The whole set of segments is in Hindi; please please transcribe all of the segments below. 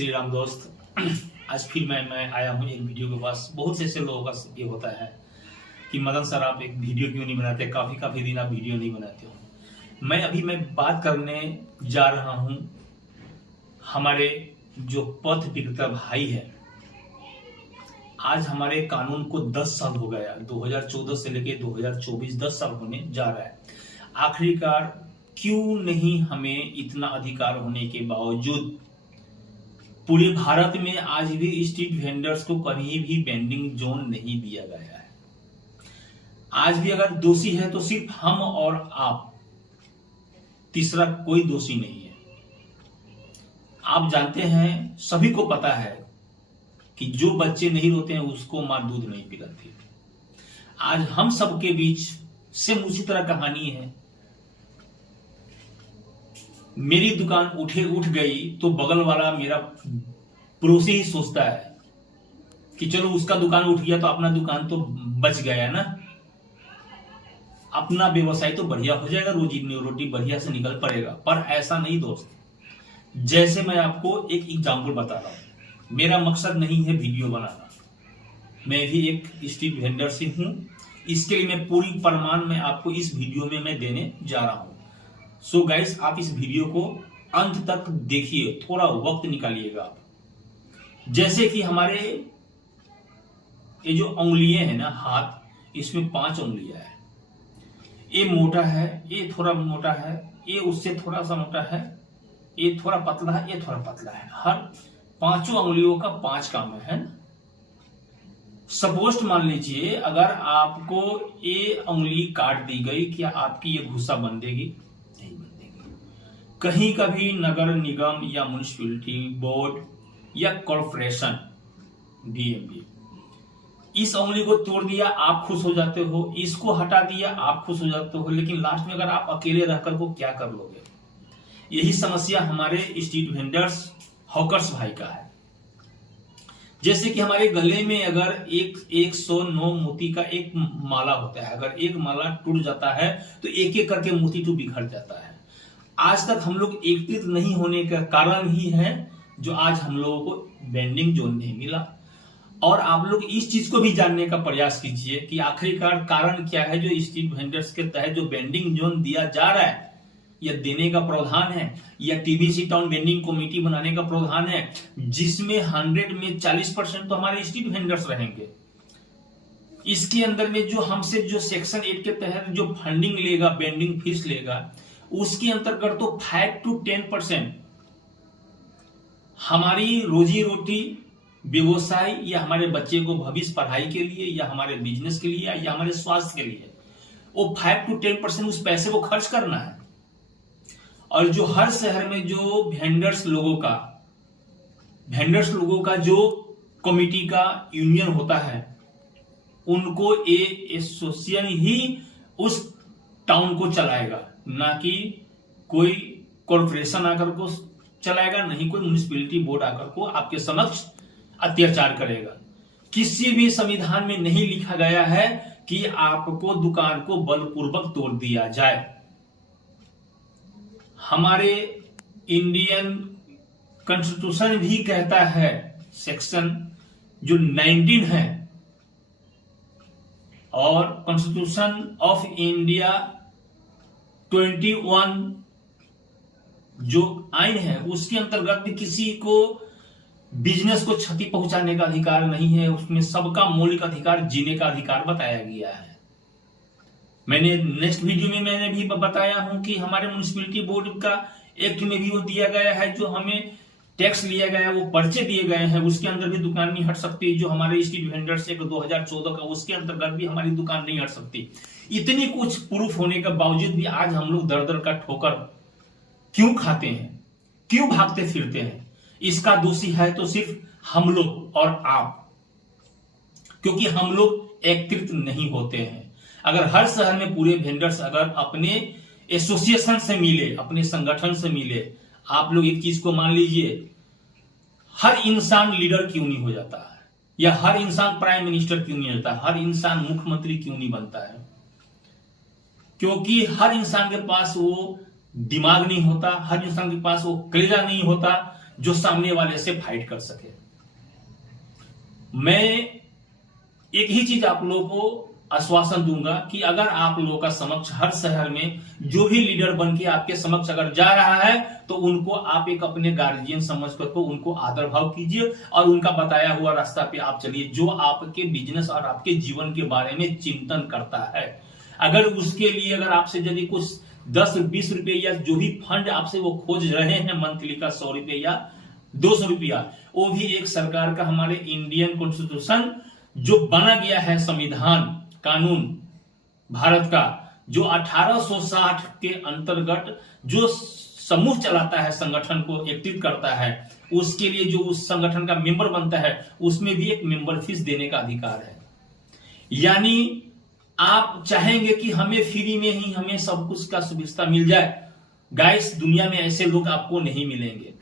श्री राम दोस्त। आज फिर मैं आया हूँ एक वीडियो के पास। बहुत से ऐसे लोगों का ये होता है कि मदन सर आप एक वीडियो क्यों नहीं बनाते, काफी दिन आप वीडियो नहीं बनाते हो। मैं बात करने जा रहा हूँ हमारे जो पथ विक्रेता भाई है। आज हमारे कानून को 10 साल हो गया, 2014 से लेके 2024 10 साल होने जा रहा है। आखिरकार क्यों नहीं हमें इतना अधिकार होने के बावजूद पूरे भारत में आज भी स्ट्रीट वेंडर्स को कहीं भी वेंडिंग जोन नहीं दिया गया है। आज भी अगर दोषी है तो सिर्फ हम और आप, तीसरा कोई दोषी नहीं है। आप जानते हैं, सभी को पता है कि जो बच्चे नहीं रोते हैं उसको मां दूध नहीं पिलाती। आज हम सबके बीच सेम उसी तरह कहानी है। मेरी दुकान उठ गई तो बगल वाला मेरा पड़ोसी ही सोचता है कि चलो उसका दुकान उठ गया तो अपना दुकान तो बच गया ना, अपना व्यवसाय तो बढ़िया हो जाएगा, रोटी बढ़िया से निकल पड़ेगा। पर ऐसा नहीं दोस्त। जैसे मैं आपको एक एग्जांपल बता रहा हूं, मेरा मकसद नहीं है वीडियो बनाना, मैं भी एक स्ट्रीट वेंडर से हूं। इसके लिए मैं पूरी प्रमाण में आपको इस वीडियो में मैं देने जा रहा हूं। सो गाइस, आप इस वीडियो को अंत तक देखिए, थोड़ा वक्त निकालिएगा आप। जैसे कि हमारे ये जो उंगलियां है ना, हाथ, इसमें 5 उंगलियां है। ये मोटा है, ये थोड़ा मोटा है, ये उससे थोड़ा सा मोटा है, ये थोड़ा पतला है, ये थोड़ा पतला है। हर 5 उंगलियों का 5 काम है ना। सपोज मान लीजिए अगर आपको ये उंगली काट दी गई, क्या आपकी ये भूसा बंधेगी? नहीं बंधेगी। कहीं कभी नगर निगम या म्युनिसिपैलिटी बोर्ड या कॉर्पोरेशन डीएमडी इस उंगली को तोड़ दिया, आप खुश हो जाते हो, इसको हटा दिया आप खुश हो जाते हो, लेकिन लास्ट में अगर आप अकेले रहकर को क्या कर लोगे? यही समस्या हमारे स्ट्रीट वेंडर्स, हॉकर्स भाई का है। जैसे कि हमारे गले में अगर 109 मोती का एक माला होता है, अगर एक माला टूट जाता है तो एक एक करके मोती टू बिखर जाता है। आज तक हम लोग एकत्रित नहीं होने का कारण ही है जो आज हम लोगों को वेंडिंग जोन नहीं मिला। और आप लोग इस चीज को भी जानने का प्रयास कीजिए कि आखिरकार कारण क्या है जो स्ट्रीट वेंडर्स के तहत जो वेंडिंग जोन दिया जा रहा है, या देने का प्रावधान है, या टीबीसी टाउन वेंडिंग कमेटी बनाने का प्रावधान है, जिसमें 100 में 40% तो हमारे स्ट्रीट वेंडर्स रहेंगे। इसके अंदर में जो हमसे जो सेक्शन 8 के तहत जो फंडिंग लेगा, वेंडिंग फीस लेगा, उसके अंतर्गत तो 5 to 10% हमारी रोजी रोटी, व्यवसाय, या हमारे बच्चे को भविष्य पढ़ाई के लिए, या हमारे बिजनेस के लिए, या हमारे स्वास्थ्य के लिए, वो 5 to 10% उस पैसे को खर्च करना है। और जो हर शहर में जो वेंडर्स लोगों का जो कमिटी का यूनियन होता है, उनको ये एसोसिएशन ही उस टाउन को चलाएगा, ना कि कोई कॉर्पोरेशन आकर को चलाएगा, नहीं कोई म्युनिसिपैलिटी बोर्ड आकर को आपके समक्ष अत्याचार करेगा। किसी भी संविधान में नहीं लिखा गया है कि आपको दुकान को बलपूर्वक तोड़ दिया जाए। हमारे इंडियन कॉन्स्टिट्यूशन भी कहता है, सेक्शन जो 19 है, और कॉन्स्टिट्यूशन ऑफ इंडिया 21 जो आइन है, उसके अंतर्गत भी किसी को बिजनेस को क्षति पहुंचाने का अधिकार नहीं है। उसमें सबका मौलिक अधिकार, जीने का अधिकार बताया गया है। मैंने नेक्स्ट वीडियो में मैंने भी बताया हूं कि हमारे म्युनिसिपैलिटी बोर्ड का एक्ट में भी वो दिया गया है, जो हमें टैक्स लिया गया है, वो पर्चे दिए गए हैं, उसके अंदर भी दुकान नहीं हट सकती। जो हमारे स्ट्रीट वेंडर्स एक्ट 2014 का, उसके अंतर्गत भी हमारी दुकान नहीं हट सकती। इतनी कुछ प्रूफ होने के बावजूद भी आज हम लोग दर दर का ठोकर क्यों खाते हैं, क्यों भागते फिरते हैं? इसका दोषी है तो सिर्फ हम लोग और आप, क्योंकि हम लोग एकत्रित नहीं होते हैं। अगर हर शहर में पूरे वेंडर्स अगर अपने एसोसिएशन से मिले, अपने संगठन से मिले, आप लोग एक चीज को मान लीजिए, हर इंसान लीडर क्यों नहीं हो जाता है, या हर इंसान प्राइम मिनिस्टर क्यों नहीं होता, हर इंसान मुख्यमंत्री क्यों नहीं बनता है? क्योंकि हर इंसान के पास वो दिमाग नहीं होता, हर इंसान के पास वो कलेजा नहीं होता जो सामने वाले से फाइट कर सके। मैं एक ही चीज आप लोगों को आश्वासन दूंगा कि अगर आप लोगों का समक्ष हर शहर में जो भी लीडर बन के आपके समक्ष अगर जा रहा है तो उनको आप एक अपने गार्जियन समझ कर को उनको आदर भाव कीजिए और उनका बताया हुआ रास्ता पे आप चलिए, जो आपके बिजनेस और आपके जीवन के बारे में चिंतन करता है। अगर उसके लिए अगर आपसे यदि कुछ 10-20 रुपए या जो भी फंड आपसे वो खोज रहे हैं मंथली का 100 रुपए या 200 रुपया, वो भी एक सरकार का हमारे इंडियन कॉन्स्टिट्यूशन जो बना गया है संविधान कानून भारत का, जो 1860 के अंतर्गत जो समूह चलाता है, संगठन को एकत्रित करता है, उसके लिए जो उस संगठन का मेंबर बनता है उसमें भी एक मेंबर फीस देने का अधिकार है। यानी आप चाहेंगे कि हमें फ्री में ही हमें सब कुछ का सुविधा मिल जाए। गाइस, दुनिया में ऐसे लोग आपको नहीं मिलेंगे।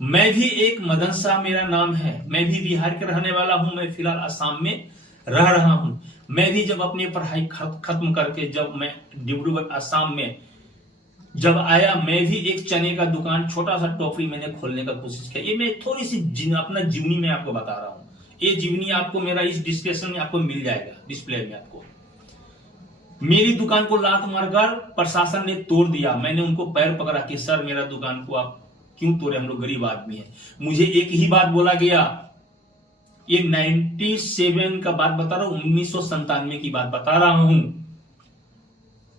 मैं भी एक मदन शाह मेरा नाम है, मैं भी बिहार के रहने वाला हूं, मैं फिलहाल असम में रह रहा हूं। मैं भी जब अपनी पढ़ाई खत्म करके जब मैं डिब्रूगढ़ असम में जब आया, मैं भी एक चने का दुकान छोटा सा टोकरी मैंने खोलने का कोशिश किया। ये मैं थोड़ी सी अपना जीवनी में आपको बता रहा हूं। ये जीवनी आपको मेरा इस डिस्क्रिप्शन में आपको मिल जाएगा, डिस्प्ले में आपको। मेरी दुकान को लात मारकर प्रशासन ने तोड़ दिया। मैंने उनको पैर पकड़ा कि सर मेरा दुकान को आप क्यों तोड़े, हम लोग गरीब आदमी हैं। मुझे एक ही बात बोला गया, ये 97 का बात बता रहा हूं, 1997 की बात बता रहा हूं,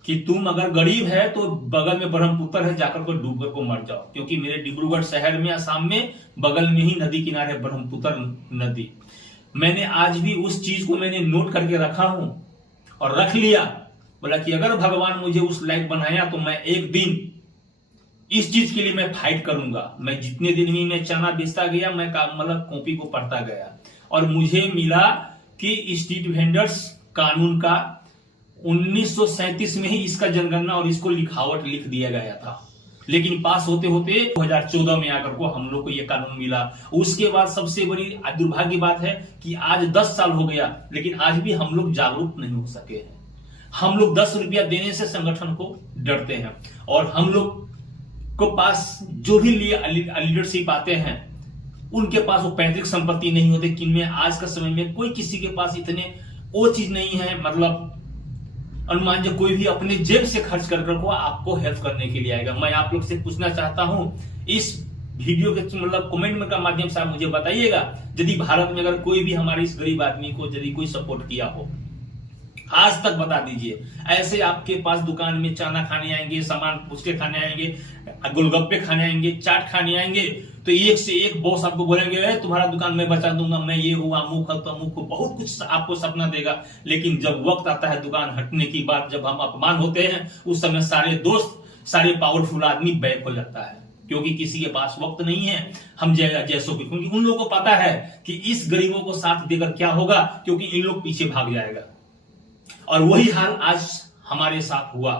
कि तुम अगर गरीब है तो बगल में ब्रह्मपुत्र है, जाकर को डूब कर को मर जाओ। क्योंकि मेरे डिब्रूगढ़ शहर में असम में बगल में ही नदी किनारे ब्रह्मपुत्र नदी। मैंने आज भी उस चीज को मैंने नोट करके रखा हूं और रख लिया। बोला कि अगर भगवान मुझे उस लायक बनाया तो मैं एक दिन इस चीज के लिए मैं फाइट करूंगा। मैं जितने दिन में मैं चना बेचता गया, मैं मतलब कॉपी को पढ़ता गया और मुझे मिला कि स्ट्रीट वेंडर्स कानून का 1937 में ही इसका जनगणना और इसको लिखावट लिख दिया गया था। लेकिन पास होते होते 2014 में आकर को हम लोग को यह कानून मिला। उसके बाद सबसे बड़ी दुर्भाग्य बात है कि आज 10 साल हो गया, लेकिन आज भी हम लोग जागरूक नहीं हो सके हैं। हम लोग 10 रुपया देने से संगठन को डरते हैं और हम लोग को पास जो भी लीडरशिप आते हैं उनके पास वो पैतृक संपत्ति नहीं होते। किनमें आज का समय में कोई किसी के पास इतने वो चीज नहीं है, मतलब अनुमान जो कोई भी अपने जेब से खर्च कर को आपको हेल्प करने के लिए आएगा। मैं आप लोग से पूछना चाहता हूं, इस वीडियो के मतलब कमेंट में का माध्यम से आप मुझे बताइएगा, यदि भारत में अगर कोई भी हमारे इस गरीब आदमी को यदि कोई सपोर्ट किया हो, आज तक बता दीजिए। ऐसे आपके पास दुकान में चाना खाने आएंगे, सामान पूछ के खाने आएंगे, गोलगप्पे खाने आएंगे, चाट खाने आएंगे, तो एक से एक बॉस आपको बोलेंगे तुम्हारा दुकान मैं बचा दूंगा, मैं ये हुआ अमुक तमुक, बहुत कुछ आपको सपना देगा। लेकिन जब वक्त आता है दुकान हटने की बात, जब हम अपमान होते हैं, उस समय सारे दोस्त सारे पावरफुल आदमी बैक हो जाता है, क्योंकि किसी के पास वक्त नहीं है हम जैसों की। क्योंकि उन लोगों को पता है कि इस गरीबों को साथ देकर क्या होगा, क्योंकि इन लोग पीछे भाग जाएगा। और वही हाल आज हमारे साथ हुआ।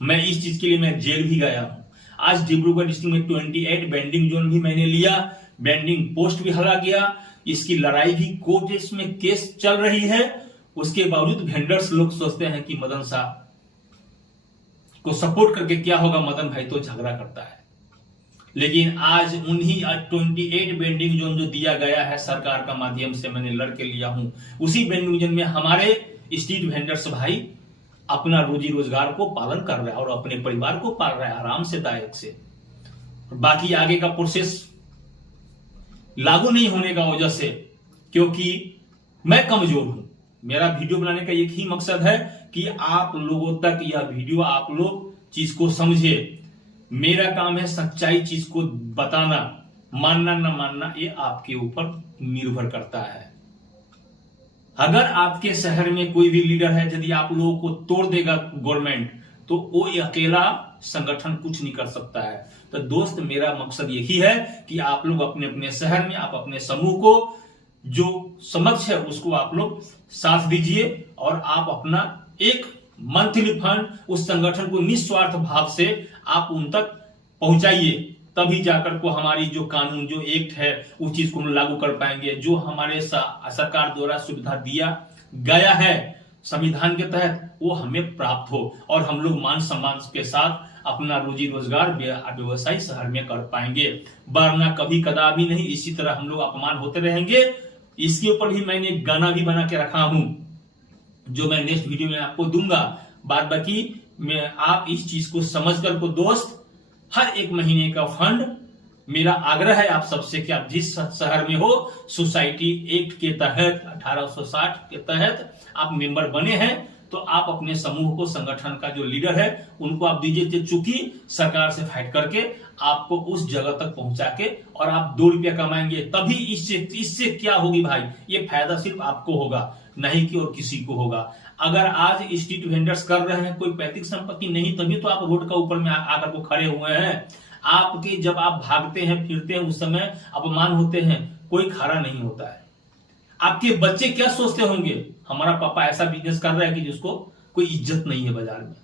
मैं इस चीज के लिए मैं जेल भी गया हूं। आज डिब्रूगढ़ डिस्ट्रिक्ट में 28 बेंडिंग जोन भी मैंने लिया, बेंडिंग पोस्ट भी हरा गया। इसकी लड़ाई भी कोर्ट में केस चल रही है। उसके बावजूद वेंडर्स लोग सोचते हैं कि मदन शाह को सपोर्ट करके क्या होगा, मदन भाई तो झगड़ा करता है। लेकिन आज उन्हीं 28 बेंडिंग जोन जो दिया गया है सरकार का माध्यम से मैंने लड़के लिया हूं, उसी बेंडिंग जोन में हमारे स्ट्रीट वेंडर्स भाई अपना रोजी रोजगार को पालन कर रहा है और अपने परिवार को पाल रहा है आराम से दायक से। बाकी आगे का प्रोसेस लागू नहीं होने का वजह से, क्योंकि मैं कमजोर हूं। मेरा वीडियो बनाने का एक ही मकसद है कि आप लोगों तक यह वीडियो आप लोग चीज को समझे। मेरा काम है सच्चाई चीज को बताना, मानना ना मानना ये आपके ऊपर निर्भर करता है। अगर आपके शहर में कोई भी लीडर है, यदि आप लोगों को तोड़ देगा गवर्नमेंट, तो वो अकेला संगठन कुछ नहीं कर सकता है। तो दोस्त, मेरा मकसद यही है कि आप लोग अपने अपने शहर में आप अपने समूह को जो समक्ष है उसको आप लोग साथ दीजिए और आप अपना एक मंथली फंड उस संगठन को निस्वार्थ भाव से आप उन तक पहुंचाइए। तभी जाकर को हमारी जो कानून जो एक्ट है उस चीज को हम लागू कर पाएंगे। जो हमारे सरकार द्वारा सुविधा दिया गया है संविधान के तहत वो हमें प्राप्त हो और हम लोग मान सम्मान के साथ अपना रोजी रोजगार व्यवसाय शहर में कर पाएंगे, वरना कभी कदापि नहीं इसी तरह हम लोग अपमान होते रहेंगे। इसके ऊपर भी मैंने एक गाना भी बना के रखा हूं जो मैं नेक्स्ट वीडियो में आपको दूंगा। बाद बाकी मैं आप इस चीज को समझ कर को दोस्त, हर एक महीने का फंड मेरा आग्रह है आप सबसे कि आप जिस शहर में हो सोसाइटी एक्ट के तहत 1860 के तहत आप मेंबर बने हैं तो आप अपने समूह को, संगठन का जो लीडर है उनको आप दीजिए, चूंकि सरकार से फाइट करके आपको उस जगह तक पहुंचा के और आप 2 रुपया कमाएंगे, तभी इससे क्या होगी भाई, ये फायदा सिर्फ आपको होगा, नहीं कि और किसी को होगा। अगर आज स्ट्रीट वेंडर्स कर रहे हैं, कोई पैतृक संपत्ति नहीं, तभी तो आप रोड का ऊपर में आकर को खड़े हुए हैं। आपके जब आप भागते हैं फिरते हैं उस समय अपमान होते हैं, कोई खड़ा नहीं होता है। आपके बच्चे क्या सोचते होंगे, हमारा पापा ऐसा बिजनेस कर रहा है कि जिसको कोई इज्जत नहीं है बाजार में।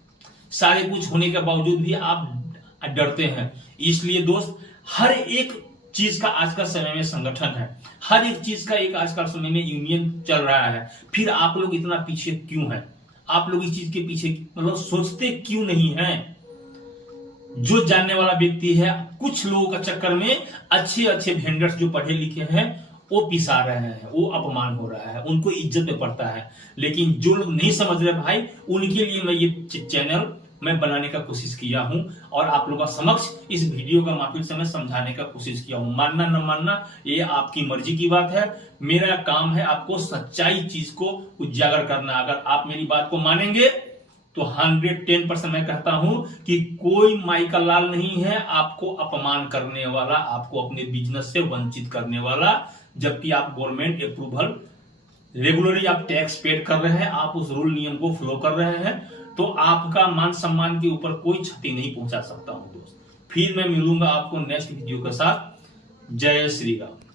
सारे कुछ होने के बावजूद भी आप डरते हैं। इसलिए दोस्त, हर एक चीज का आज का समय में संगठन है, हर एक चीज का एक आज का समय में यूनियन चल रहा है, फिर आप लोग इतना पीछे क्यों हैं? आप लोग इस चीज के पीछे मतलब सोचते क्यों नहीं हैं? जो जानने वाला व्यक्ति है, कुछ लोगों का चक्कर में अच्छे वेंडर्स जो पढ़े लिखे हैं वो पिसा रहे हैं, वो अपमान हो रहा है, उनको इज्जत में पड़ता है। लेकिन जो लोग नहीं समझ रहे भाई, उनके लिए मैं ये चैनल मैं बनाने का कोशिश किया हूं और आप लोगों का समक्ष इस वीडियो का माध्यम से मैं समझाने का कोशिश किया हूं। मानना न मानना ये आपकी मर्जी की बात है, मेरा काम है आपको सच्चाई चीज को उजागर करना। अगर आप मेरी बात को मानेंगे तो 110% मैं कहता हूं कि कोई माई का लाल नहीं है आपको अपमान करने वाला, आपको अपने बिजनेस से वंचित करने वाला। जबकि आप गवर्नमेंट अप्रूवल रेगुलरली आप टैक्स पेड कर रहे हैं, आप उस रूल नियम को फॉलो कर रहे हैं, तो आपका मान सम्मान के ऊपर कोई क्षति नहीं पहुंचा सकता हूं दोस्त। फिर मैं मिलूंगा आपको नेक्स्ट वीडियो के साथ। जय श्री राम।